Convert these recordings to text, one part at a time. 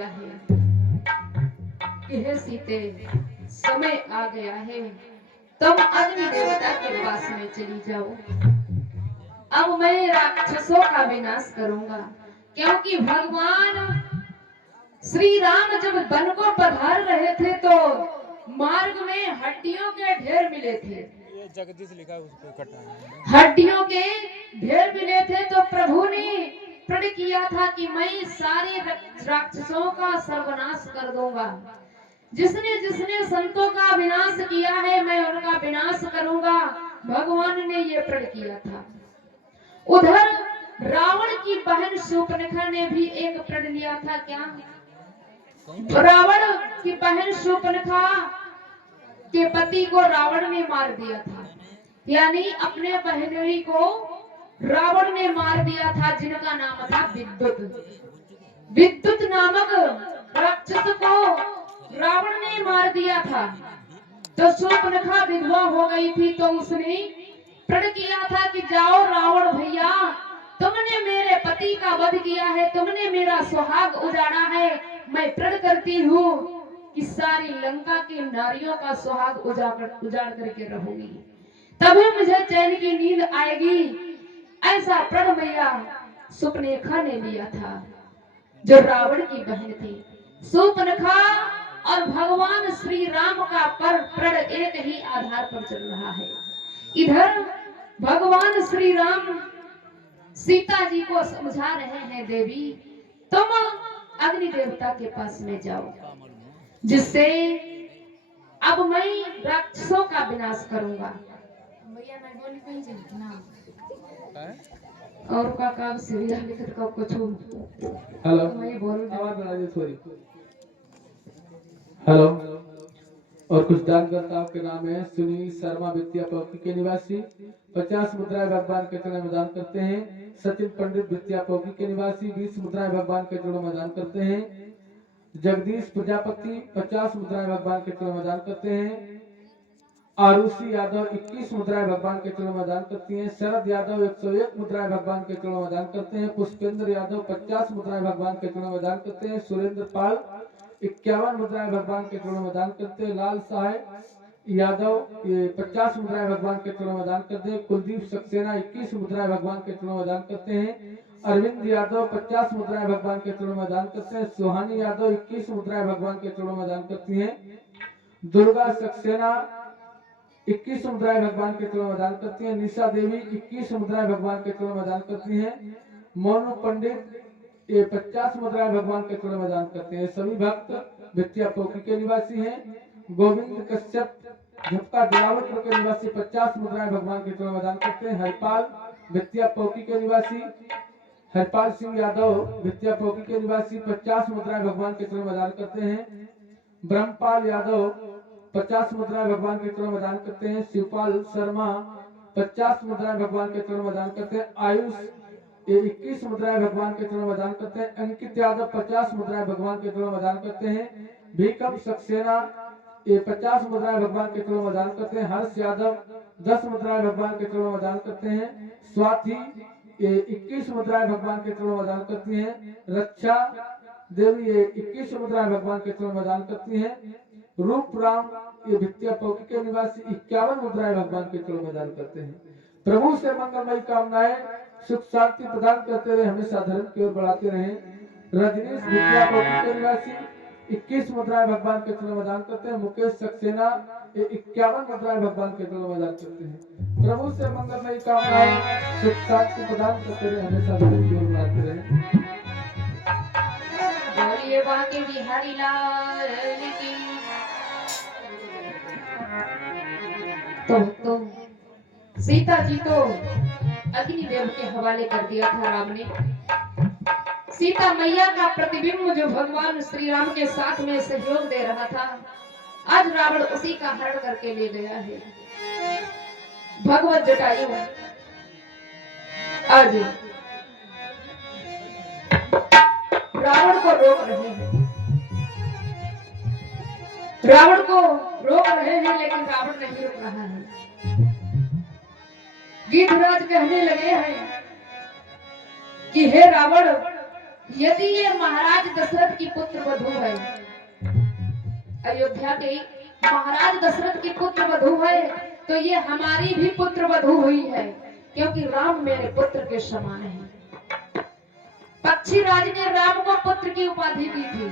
गया है कि हे सीते, समय आ गया है, तुम अग्नि देवता के पास में चली जाओ। अब मैं राक्षसों का विनाश करूंगा, क्योंकि भगवान श्री राम जब वन को पधार रहे थे तो मार्ग में हड्डियों के ढेर मिले थे। ये जगदीश लिखा है उसको कटा। हड्डियों के ढेर मिले थे तो प्रभु ने प्रण किया था कि मैं सारे राक्षसों का सर्वनाश कर दूंगा। जिसने जिसने संतों का विनाश किया है मैं उनका विनाश करूंगा। भगवान ने ये प्रण किया था। उधर रावण की बहन शूर्पणखा ने भी एक प्रण लिया था। क्या? रावण की बहन शूर्पणखा के पति को रावण ने मार दिया था, यानी अपने बहनोई को रावण ने मार दिया था, जिनका नाम था विद्युत। विद्युत नामक राक्षस को रावण ने मार दिया था। तो शूर्पणखा विधवा हो गई थी, तो उसने प्रण किया था कि जाओ रावण भैया, तुमने मेरे पति का वध किया है, तुमने मेरा सुहाग उजाड़ा है, मैं प्रण करती हूँ कि सारी लंका की नारियों का सुहाग उजाड़ करके रहूंगी, तभी मुझे चैन की नींद आएगी। ऐसा प्रण मैया शूर्पणखा ने लिया था, जो रावण की बहन थी। शूर्पणखा और भगवान श्री राम का प्रण एक ही आधार पर चल रहा है। इधर भगवान श्री राम सीता जी को समझा रहे हैं, देवी तुम अग्नि देवता के पास में जाओ, जिससे अब मैं राक्षसों का विनाश करूंगा। भैया मैं बोली कहीं चली ना और का काम सीरिया लिखत का कुछ। हेलो, मैं बोल आवाज बढ़ा दे थोड़ी। हेलो, और कुछ दानकर्ताओं के नाम है सुनील शर्मा विद्या पौकी के निवासी 50 मुद्राएं भगवान के चरणों में दान करते हैं। सचिन पंडित विद्या पौकी के निवासी 20 मुद्राएं भगवान के चरणों में दान करते हैं। जगदीश प्रजापति 50 मुद्राएं भगवान के चरणों में दान करते हैं। आरुषि यादव 21 मुद्राएं भगवान के चरणों में दान करती हैं। शरद यादव 101 मुद्राएं भगवान के चरणों में दान करते हैं। पुष्पेंद्र यादव 50 मुद्राएं भगवान के चरणों में दान करते हैं। सुरेंद्र पाल 51 मुद्राएं भगवान के चरणों में दान करते हैं। लाल साहेब यादव 50 मुद्राएं भगवान के चरणों में दान करते हैं। कुलदीप सक्सेना 21 मुद्राएं भगवान के चरणों में दान करते हैं। अरविंद यादव 50 मुद्राएं भगवान के चरणों में दान करते हैं। सुहानी यादव 21 मुद्राएं भगवान के चरणों में दान करती हैं। दुर्गा सक्सेना 21 मुद्राएं भगवान के चरणों में दान करती हैं। निशा देवी 21 मुद्राएं भगवान के चरणों में दान करती हैं। मोनू पंडित ये 50 मुद्राएं भगवान के चरणों में दान करते हैं। सभी भक्त विद्या पौकी के निवासी हैं। गोविंद कश्यप झपका दिलावरपुर के निवासी 50 मुद्राएं भगवान के चरणों में दान करते हैं। हरपाल विद्या पौकी के निवासी हरपाल सिंह यादव विद्या पौकी के निवासी 50 मुद्राएं भगवान के चरणों में दान करते हैं। ब्रह्मपाल यादव 50 मुद्राएं भगवान के चरणों में दान करते हैं। शिवपाल शर्मा 50 मुद्राएं भगवान के चरणों में दान करते हैं। आयुष ये 21 मुद्राएं भगवान के चरणों में दान करते हैं। अंकित यादव 50 मुद्राएं भगवान के चरणों में दान करते हैं। भीकम सक्सेना ये 50 मुद्राएं भगवान के चरणों में दान करते हैं। हर्ष यादव 10 मुद्राएं भगवान के चरणों में दान करते हैं। स्वाति ये 21 मुद्राएं भगवान के चरणों में दान करती हैं। रक्षा देवी ये 21 मुद्राएं भगवान के चरणों में दान करती हैं। रूप राम ये विद्या पौकी के निवासी 51 मुद्राएं भगवान के चरणों में दान करते हैं। प्रभु से मंगलमयी कामनाएं सुख शांति प्रदान करते रहे, हमेशा धर्म की ओर बढ़ाते रहे। रजनीश विद्या पौकी के निवासी 21 मुद्राएं भगवान के चरणों में दान करते हैं। मुकेश सक्सेना ये 51 मुद्राएं भगवान के चरणों में दान करते हैं। प्रभु से मंगलमयी कामनाएं सुख शांति प्रदान करते रहे, हमेशा धर्म की ओर बढ़ाते रहे। बोलिए बांके बिहारी लाल की। तो सीता जी तो अग्निदेव के हवाले कर दिया था राम ने। सीता मैया का प्रतिबिंब जो भगवान श्री राम के साथ में सहयोग दे रहा था, आज रावण उसी का हरण करके ले गया है। भगवत जटायु आज रावण को रोक रहे हैं, रावण को रोक रहे हैं, लेकिन रावण नहीं रुक रहा है। गीधराज कहने लगे हैं कि हे रावण, यदि ये महाराज दशरथ की पुत्र वधू है, अयोध्या के महाराज दशरथ की पुत्र वधू है, तो ये हमारी भी पुत्र वधू हुई है, क्योंकि राम मेरे पुत्र के समान है। पक्षीराज ने राम को पुत्र की उपाधि दी थी।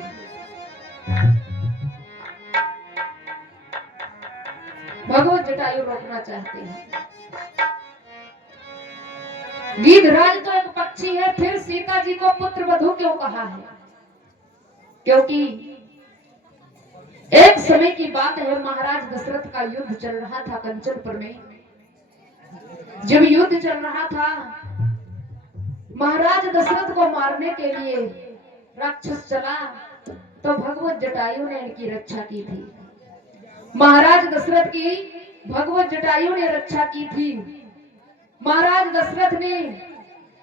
भगवत जटायु रोकना चाहते हैं। गीधराज तो एक पक्षी है, फिर सीता जी को पुत्र वधू क्यों कहा है? क्योंकि एक समय की बात है, महाराज दशरथ का युद्ध चल रहा था कंचनपुर में। जब युद्ध चल रहा था, महाराज दशरथ को मारने के लिए राक्षस चला, तो भगवत जटायु ने इनकी रक्षा की थी। महाराज दशरथ की भगवत जटायु ने रक्षा की थी। महाराज दशरथ ने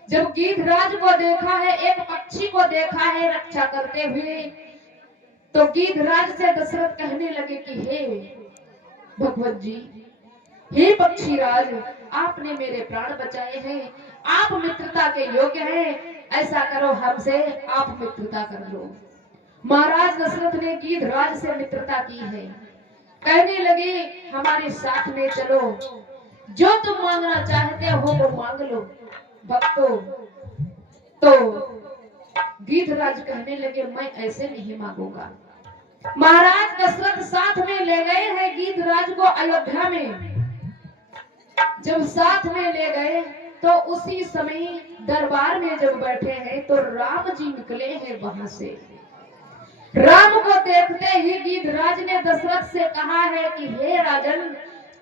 जब गीधराज को देखा है, एक पक्षी को देखा है रक्षा करते हुए, तो गीधराज से दशरथ कहने लगे कि हे भगवत जी, हे पक्षीराज, आपने मेरे प्राण बचाए हैं, आप मित्रता के योग्य हैं, ऐसा करो हमसे आप मित्रता कर लो। महाराज दशरथ ने गीधराज से मित्रता की है। कहने लगे हमारे साथ में चलो, जो तुम मांगना चाहते हो वो मांग लो भक्तों। तो गीधराज कहने लगे मैं ऐसे नहीं मांगूंगा। महाराज दशरथ साथ में ले गए हैं गीधराज को अयोध्या में। जब साथ में ले गए तो उसी समय दरबार में जब बैठे हैं तो राम जी निकले हैं वहां से। राम को देखते ही गीधराज ने दशरथ से कहा है कि हे राजन,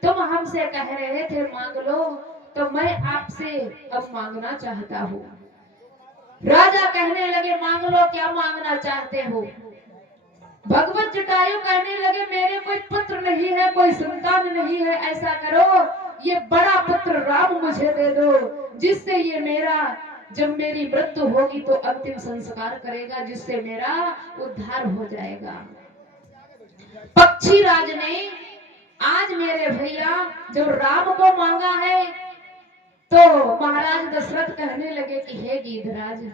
तुम हमसे कह रहे थे मांग लो, तो मैं आपसे अब मांगना चाहता हूँ। राजा कहने लगे मांग लो, क्या मांगना चाहते हो? भगवत जटायु कहने लगे मेरे कोई पुत्र नहीं है, कोई संतान नहीं है, ऐसा करो ये बड़ा पुत्र राम मुझे दे दो, जिससे ये मेरा जब मेरी मृत्यु होगी तो अंतिम संस्कार करेगा, जिससे मेरा उद्धार हो जाएगा। पक्षीराज ने आज मेरे भैया जब राम को मांगा है, तो महाराज दशरथ कहने लगे कि हे गीधराज,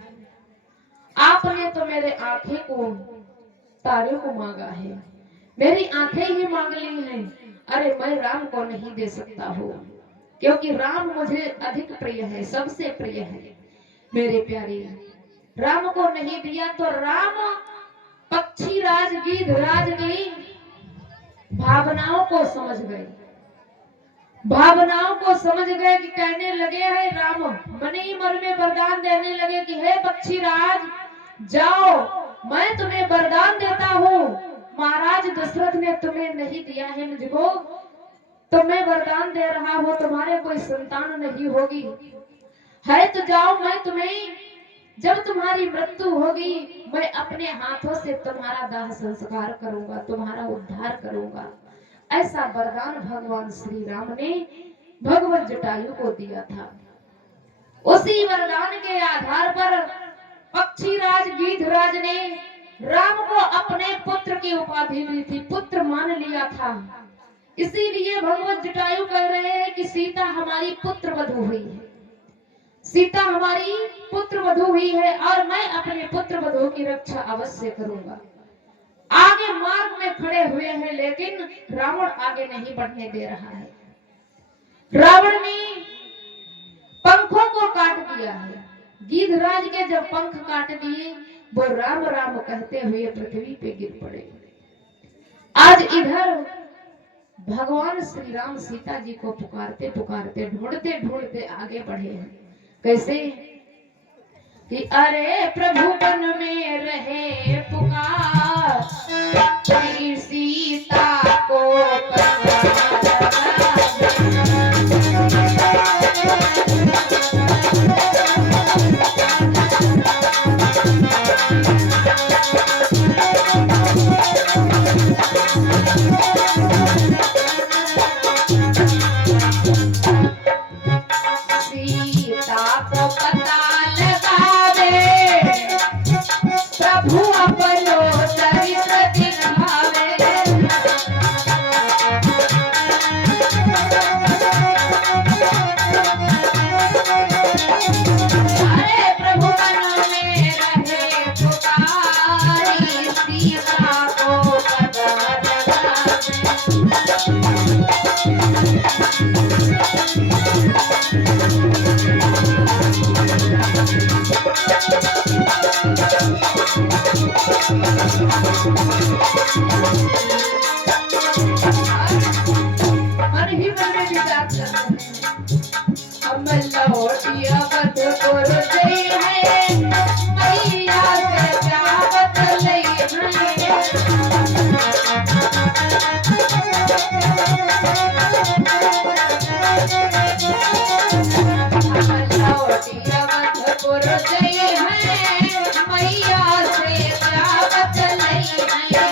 आपने तो मेरे आंखें को तारे को मांगा है, मेरी आंखें ही मांग ली हैं। अरे मैं राम को नहीं दे सकता हूँ, क्योंकि राम मुझे अधिक प्रिय है, सबसे प्रिय है मेरे प्यारे। राम को नहीं दिया तो राम पक्षीराज गीधराज की भावनाओं को समझ गए, भावनाओं को समझ गए कि कहने लगे है राम मन ही मन में वरदान देने लगे कि हे पक्षीराज जाओ, मैं तुम्हें वरदान देता हूँ। महाराज दशरथ ने तुम्हें नहीं दिया है मुझको, तो मैं वरदान दे रहा हूँ, तुम्हारे कोई संतान नहीं होगी है तो जाओ, मैं तुम्हें जब तुम्हारी मृत्यु होगी मैं अपने हाथों से तुम्हारा दाह संस्कार करूंगा, तुम्हारा उद्धार करूंगा। ऐसा वरदान भगवान श्री राम ने भगवत जटायु को दिया था। उसी वरदान के आधार पर पक्षीराज गीधराज ने राम को अपने पुत्र की उपाधि दी थी, पुत्र मान लिया था। इसीलिए भगवत जटायु कह रहे हैं कि सीता हमारी पुत्र वधू हुई है, सीता हमारी पुत्र वधू हुई है, और मैं अपने पुत्र वधू की रक्षा अवश्य करूंगा। आगे मार्ग में खड़े हुए हैं, लेकिन रावण आगे नहीं बढ़ने दे रहा है। रावण ने पंखों को काट दिया है। गीधराज के जब पंख काट दिए, वो राम राम कहते हुए पृथ्वी पे गिर पड़े। आज इधर भगवान श्री राम सीता जी को पुकारते पुकारते ढूंढते ढूंढते आगे बढ़े हैं। कैसे कि अरे प्रभु बन में रहे पुकार, सीता को पता लगावे प्रभु अपनो मन ही मन में विचार कर रहे हैं हम लौटिया बदपुर से है मैया से जावत लई है हम लौटिया बदपुर से है मैया से जावत लई है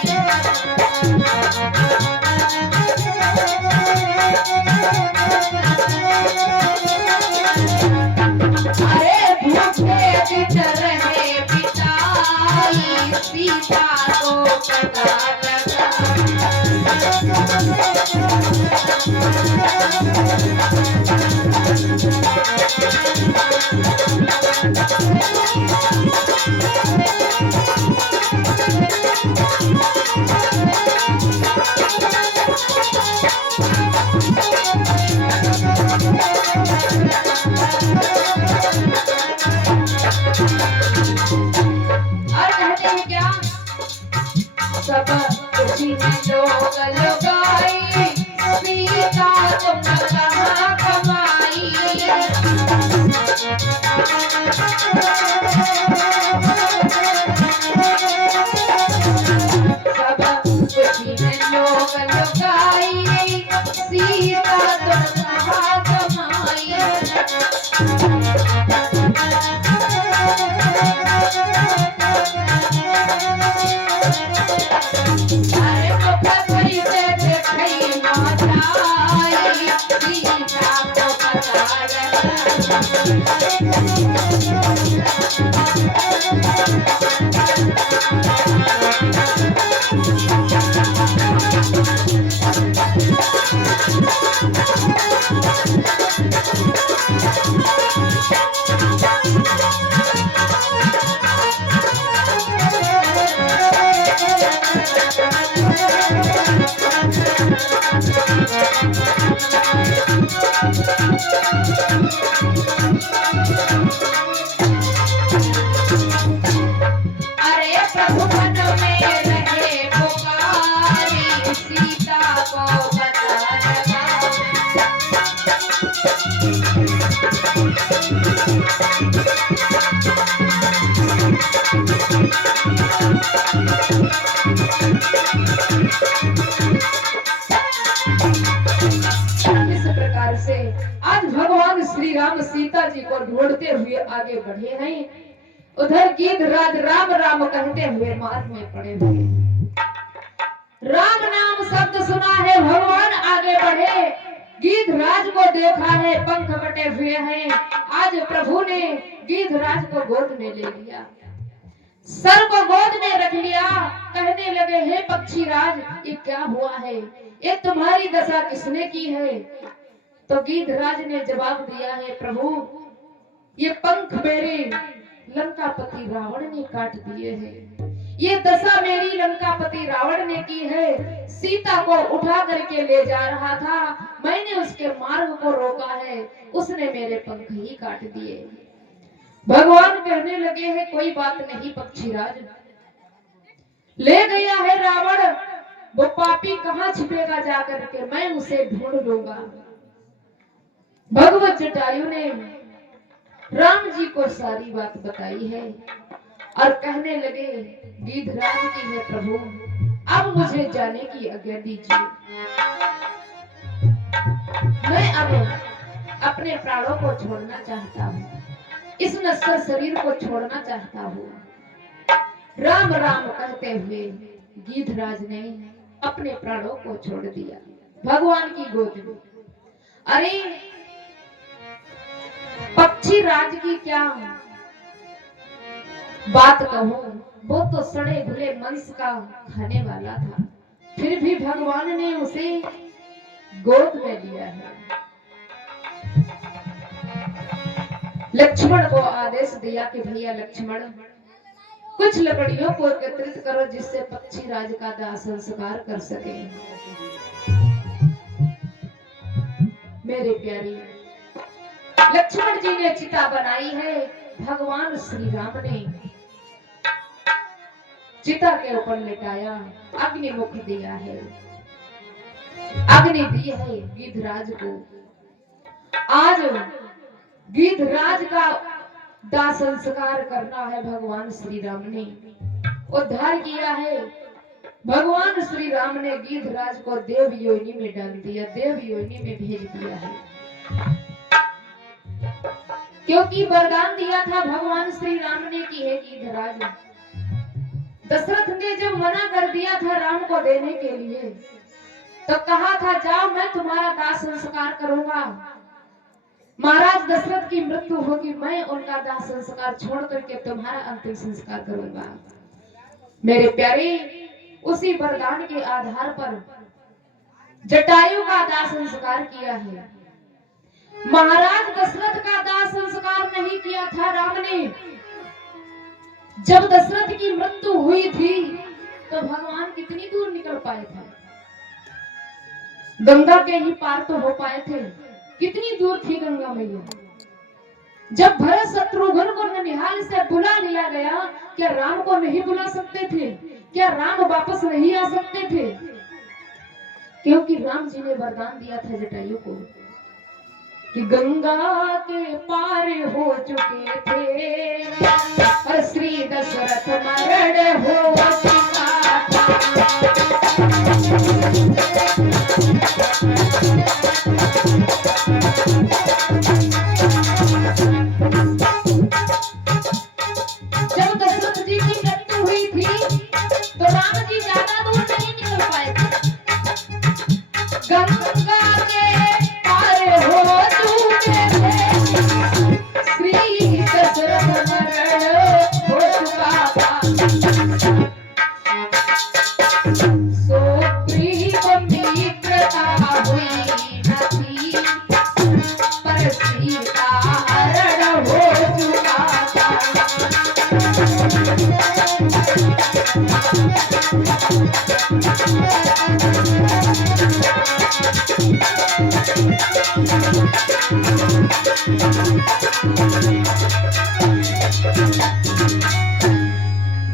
अरे भूखे बिच रहे पिताई सीता को पता लगा और कहते हैं क्या सब खुशी में लोग लगाई सीता तुम कहाँ कमाई सब खुशी में लोग लगाई सीता तुम कहाँ कमाई अरे कोई से देखई ना जाई सीता को पता लगा अरे प्रभु मन में रहे पुकारी सीता को बता लगा इस प्रकार से आज भगवान श्री राम सीता जी को ढूंढते हुए आगे बढ़े हैं उधर गिद्धराज राम राम कहते हुए मार्ग में पड़े हुए राम नाम शब्द सुना है भगवान आगे बढ़े गिद्धराज को देखा है पंख कटे हुए हैं आज प्रभु ने गिद्धराज को गोद में ले लिया सर को गोद में रख लिया कहने लगे हे पक्षी राज ये क्या हुआ है ये तुम्हारी दशा किसने की है तो गिद्धराज ने जवाब दिया है प्रभु ये पंख मेरे लंकापति रावण ने काट दिए हैं ये दशा मेरी लंकापति रावण ने की है सीता को उठा करके ले जा रहा था मैंने उसके मार्ग को रोका है उसने मेरे पंख ही काट दिए भगवान कहने लगे हैं कोई बात नहीं पक्षीराज ले गया है रावण वो पापी कहाँ छिपेगा जाकर के मैं उसे ढूंढ लूंगा भगवत जटायु ने राम जी को सारी बात बताई है और कहने लगे गिद्धराज की है प्रभु अब मुझे जाने की आज्ञा दीजिए मैं अब अपने प्राणों को छोड़ना चाहता हूँ इस नश्वर शरीर को छोड़ना चाहता हूँ राम राम कहते हुए गिद्धराज ने अपने प्राणों को छोड़ दिया भगवान की गोद में अरे पक्षी राज की क्या बात कहूं वो तो सड़े घुले मांस का खाने वाला था फिर भी भगवान ने उसे गोद में लिया है लक्ष्मण को आदेश दिया कि भैया लक्ष्मण कुछ लकड़ियों को एकत्रित करो जिससे पक्षी राज का दाह संस्कार कर सके मेरे प्यारी लक्ष्मण जी ने चिता बनाई है भगवान श्री राम ने चिता के ऊपर लेटाया, अग्नि मुख दिया है, अग्नि दी है गिद्धराज को। आज गिद्धराज का दाह संस्कार करना है भगवान श्री राम ने उद्धार किया है। भगवान श्री राम ने गिद्धराज को देव योनि में डाल दिया, देव योनि में भेज दिया है, क्योंकि वरदान दिया था भगवान श्री राम ने कि हे गिद्धराज, दशरथ ने जब मना कर दिया था राम को देने के लिए, तो कहा था जाओ मैं तुम्हारा दाह संस्कार करूंगा, महाराज दशरथ की मृत्यु होगी, मैं उनका दाह संस्कार छोड़ करके तुम्हारा अंतिम संस्कार करूंगा। मेरे प्यारे, उसी वरदान के आधार पर जटायु का दाह संस्कार किया है। महाराज दशरथ का दाह संस्कार नहीं किया था राम ने। जब दशरथ की मृत्यु हुई थी तो भगवान कितनी दूर निकल पाए थे, गंगा के ही पार तो हो पाए थे। कितनी दूर थी गंगा मैया। जब भरत शत्रुघ्न को ननिहाल से बुला लिया गया, क्या राम को नहीं बुला सकते थे? क्या राम वापस नहीं आ सकते थे? क्योंकि राम जी ने वरदान दिया था जटायु को कि गंगा के पार हो चुके थे और श्री दशरथ मरण हो चुका था। जब दशरथ जी की मृत्यु हुई थी तो राम जी ज्यादा दूर नहीं निकल पाए थे। गंगा के पार हो चुके थे, श्री दशरथ मरण हो चुका था। सो प्रीम मित्रता हुई न थी, पर सीता हरण हो चुका था।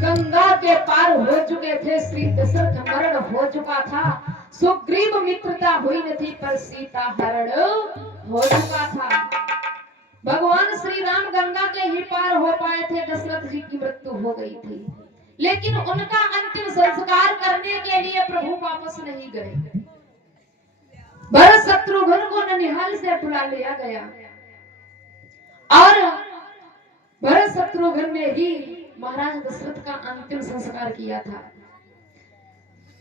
गंगा के पार हो चुके थे, श्री दशरथ मरण हो चुका था। सुग्रीव मित्रता हुई न थी, पर सीता हरण हो चुका था। भगवान श्री राम गंगा के ही पार हो पाए थे, दशरथ जी की मृत्यु हो गई थी, लेकिन उनका अंतिम संस्कार करने के लिए प्रभु वापस नहीं गए। भरत शत्रुघ्न को ननिहाल से बुला लिया गया और भरत शत्रुघ्न ने ही महाराज दशरथ का अंतिम संस्कार किया था।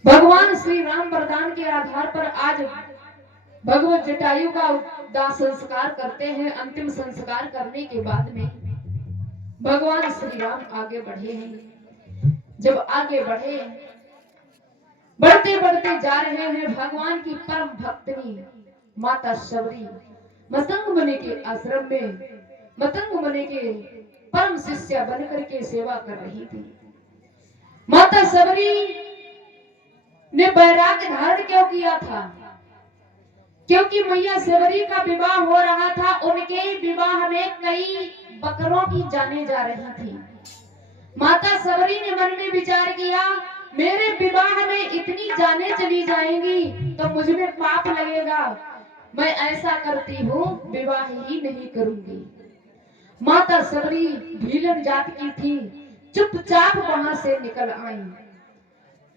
भगवान श्री राम वरदान के आधार पर आज भगवत जटायु का दाह संस्कार करते हैं। अंतिम संस्कार करने के बाद में भगवान श्री राम आगे बढ़े हैं। जब आगे बढ़े, बढ़ते बढ़ते जा रहे हैं, भगवान की परम भक्तनी माता शबरी मतंग मुनि के आश्रम में मतंग मुनि के परम शिष्य बनकर के सेवा कर रही थी। माता शबरी ने वैराग्य धारण क्यों किया था? क्योंकि मैया शबरी का विवाह हो रहा था। उनके विवाह में कई बकरों की जाने जा रही थी। माता शबरी ने मन में विचार किया, मेरे विवाह में इतनी जाने चली जाएंगी तो मुझ में पाप लगेगा, मैं ऐसा करती हूँ विवाह ही नहीं करूंगी। माता शबरी भीलन जात की थी, चुपचाप वहां से निकल आई।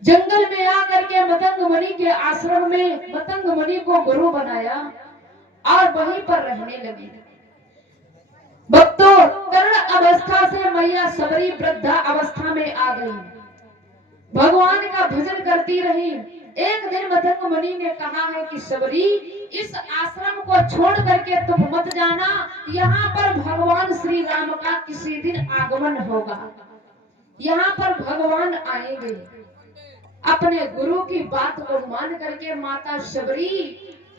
जंगल में आकर के मतंग मुनि के आश्रम में मतंग मुनि को गुरु बनाया और वहीं पर रहने लगी। भक्तों, तरुण अवस्था से मैया शबरी वृद्धा अवस्था में आ गई। भगवान का भजन करती रही। एक दिन मतंग मुनि ने कहा है कि शबरी, इस आश्रम को छोड़ करके तुम मत जाना, यहाँ पर भगवान श्री राम का किसी दिन आगमन होगा, यहाँ पर भगवान आएंगे। अपने गुरु की बात को मान करके माता शबरी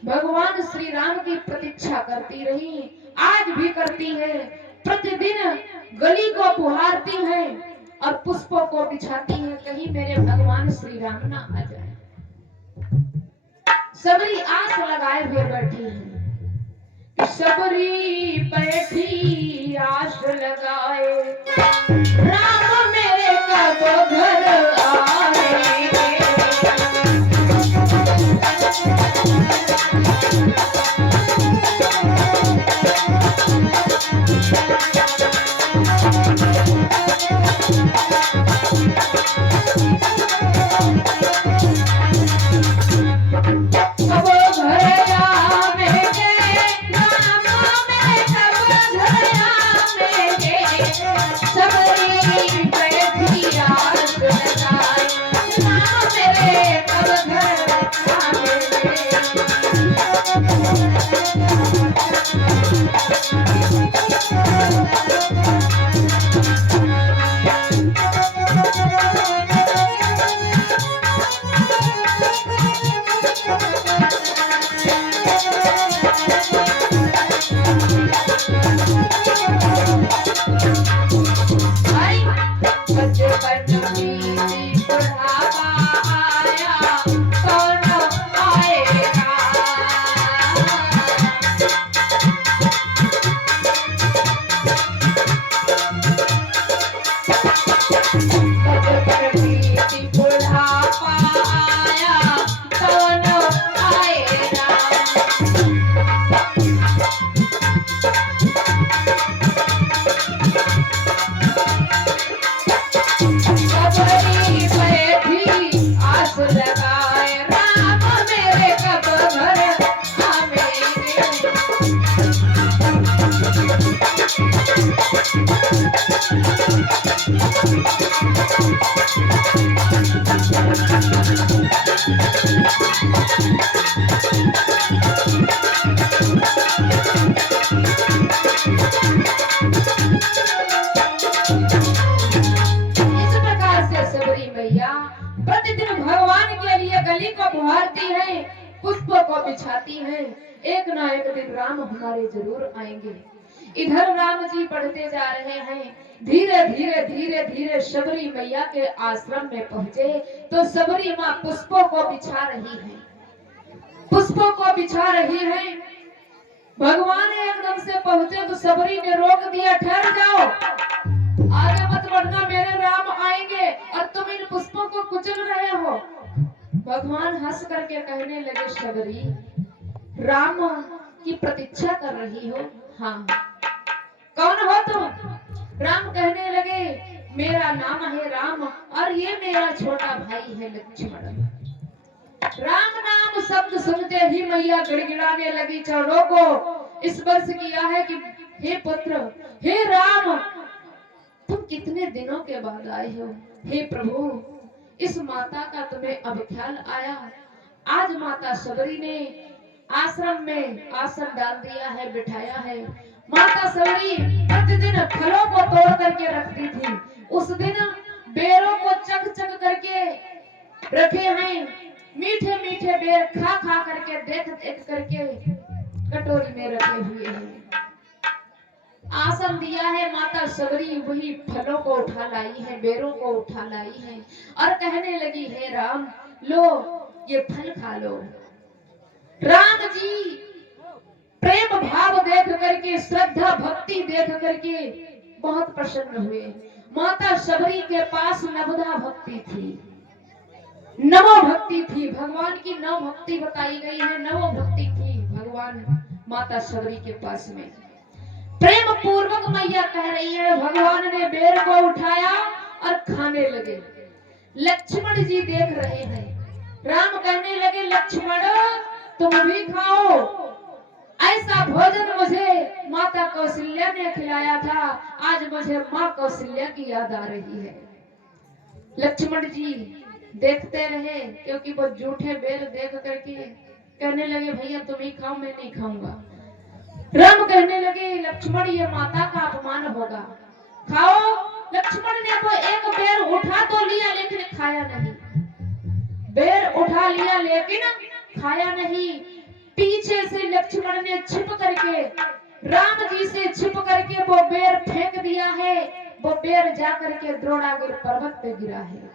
भगवान श्री राम की प्रतीक्षा करती रही, आज भी करती है। प्रतिदिन गली को पुहारती है और पुष्पों को बिछाती है, कहीं मेरे भगवान श्री राम ना आ जाए। शबरी आस लगाए हुए बैठी है। शबरी बैठी आस लगाए, राम मेरे कब घर प्रतिदिन भगवान के लिए गली को बुहारती है, पुष्पों को बिछाती है। एक ना एक दिन राम हमारे जरूर आएंगे। इधर राम जी बढ़ते जा रहे हैं। धीरे धीरे धीरे धीरे शबरी मैया के आश्रम में पहुंचे तो शबरी माँ पुष्पों को बिछा रही है, पुष्पों को बिछा रही है। भगवान एकदम से पहुंचे तो शबरी ने रोक दिया, ठहर जाओ, आगे मत बढ़ना, मेरे राम आएंगे और तुम इन पुष्पों को कुचल रहे हो। भगवान हंस करके कहने लगे, शबरी राम की प्रतीक्षा कर रही हो? हाँ। कौन हो तुम? राम कहने लगे, मेरा नाम है राम और ये मेरा छोटा भाई है लक्ष्मण। राम नाम शब्द सुनते ही मैया गिड़गिड़ाने लगी, चरणों को स्पर्श किया है कि हे पुत्र, हे राम, तुम कितने दिनों के बाद आए हो। हे प्रभु, इस माता का तुम्हें अब ख्याल आया। आज माता शबरी ने आश्रम में आसन डाल दिया है, बिठाया है। माता शबरी प्रतिदिन फलों को तोड़ करके रखती थी, उस दिन बेरों को चक चक करके रखे हैं। मीठे मीठे बेर खा खा करके देख देख करके कटोरी में रखे हुए हैं। आसन दिया है माता शबरी, वही फलों को उठा लाई है, बेरों को उठा लाई है और कहने लगी, हे राम, लो ये फल खा लो। राम जी प्रेम भाव देख करके, श्रद्धा भक्ति देख करके बहुत प्रसन्न हुए। माता शबरी के पास नवधा भक्ति थी, नवो भक्ति थी। भगवान की नव भक्ति बताई गई है, नवो भक्ति थी भगवान माता शबरी के पास में। प्रेम पूर्वक मैया कह रही है, भगवान ने बेर को उठाया और खाने लगे। लक्ष्मण जी देख रहे हैं। राम कहने लगे, लक्ष्मण तुम भी खाओ, ऐसा भोजन मुझे माता कौशल्या ने खिलाया था, आज मुझे माँ कौशल्या की याद आ रही है। लक्ष्मण जी देखते रहे, क्योंकि वो जूठे बेर देख करके कहने लगे, भैया तुम ही खाओ, मैं नहीं खाऊंगा। राम कहने लगे, लक्ष्मण ये माता का अपमान होगा, खाओ। लक्ष्मण ने तो एक बेर उठा तो लिया लेकिन खाया नहीं, बेर उठा लिया लेकिन खाया नहीं। पीछे से लक्ष्मण ने छिप करके, राम जी से छिप करके वो बेर फेंक दिया है। वो बेर जा करके द्रोणागिर पर्वत पे गिरा है।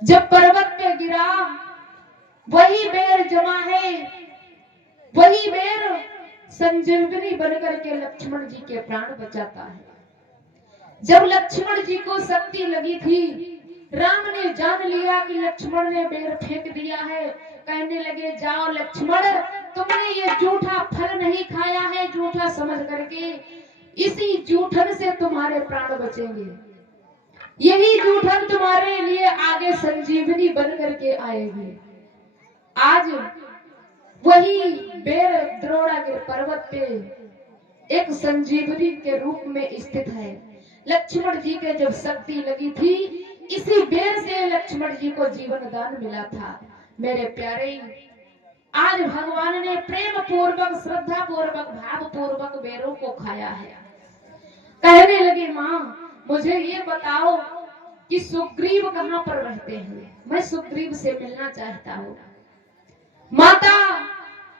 जब पर्वत पे गिरा, वही बेर जमा है, वही बेर संजीवनी बनकर के लक्ष्मण जी के प्राण बचाता है। जब लक्ष्मण जी को शक्ति लगी थी, राम ने जान लिया कि लक्ष्मण ने बेर फेंक दिया है। कहने लगे, जाओ लक्ष्मण, तुमने ये जूठा फल नहीं खाया है, जूठा समझ करके इसी जूठन से तुम्हारे प्राण बचेंगे। यही जूठन तुम्हारे लिए आगे संजीवनी बन करके आएगी। आज वही बेर द्रोणागिरि पर्वत पे एक संजीवनी के रूप में स्थित है। लक्ष्मण जी के जब शक्ति लगी थी, इसी बेर से लक्ष्मण जी को जीवन दान मिला था। मेरे प्यारे, आज भगवान ने प्रेम पूर्वक, श्रद्धा पूर्वक, भाव पूर्वक बेरों को खाया है। कहने लगे, माँ मुझे ये बताओ कि सुग्रीव कहाँ पर रहते हैं, मैं सुग्रीव से मिलना चाहता हूँ। माता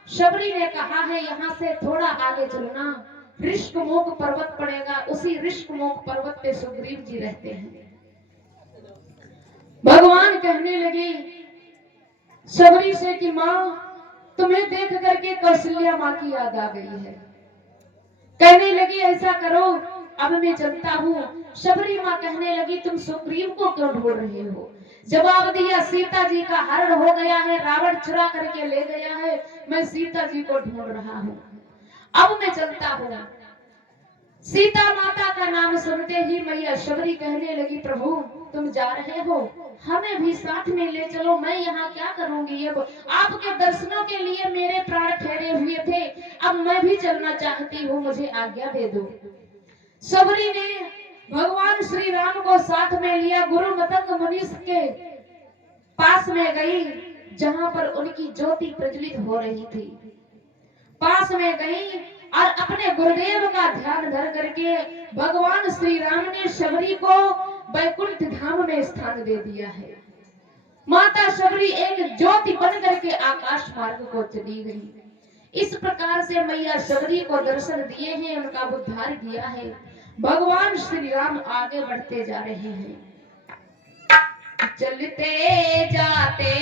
शबरी ने कहा है, यहाँ से थोड़ा आगे चलना, ऋषिकमुख पर्वत पड़ेगा, उसी ऋषिकमुख पर्वत पे सुग्रीव जी रहते हैं। भगवान कहने लगे शबरी से कि माँ तुम्हें देख करके कौशल्या माँ की याद आ गई है। कहने लगी ऐसा करो, अब मैं चलता हूँ। शबरी माँ कहने लगी तुम सुग्रीव को क्यों ढूंढ रहे हो? जवाब दिया, सीता जी का हरण हो गया है, रावण चुरा करके ले गया है, मैं सीता जी को ढूंढ रहा हूँ, अब मैं चलता हूँ। सीता माता का नाम सुनते ही मैया शबरी कहने लगी, प्रभु तुम जा रहे हो, हमें भी साथ में ले चलो, मैं यहाँ क्या करूंगी? अब आपके दर्शनों के लिए मेरे प्राण ठहरे हुए थे, अब मैं भी चलना चाहती हूँ, मुझे आज्ञा दे दो। शबरी ने भगवान श्री राम को साथ में लिया, गुरु मतंग मुनि के पास में गई, जहां पर उनकी ज्योति प्रज्वलित हो रही थी। पास में गई और अपने गुरुदेव का ध्यान धर करके भगवान श्री राम ने शबरी को वैकुंठ धाम में स्थान दे दिया है। माता शबरी एक ज्योति बन करके आकाश मार्ग को चली गई। इस प्रकार से मैया शबरी को दर्शन दिए हैं, उनका उद्धार किया है। भगवान श्री राम आगे बढ़ते जा रहे हैं। चलते जाते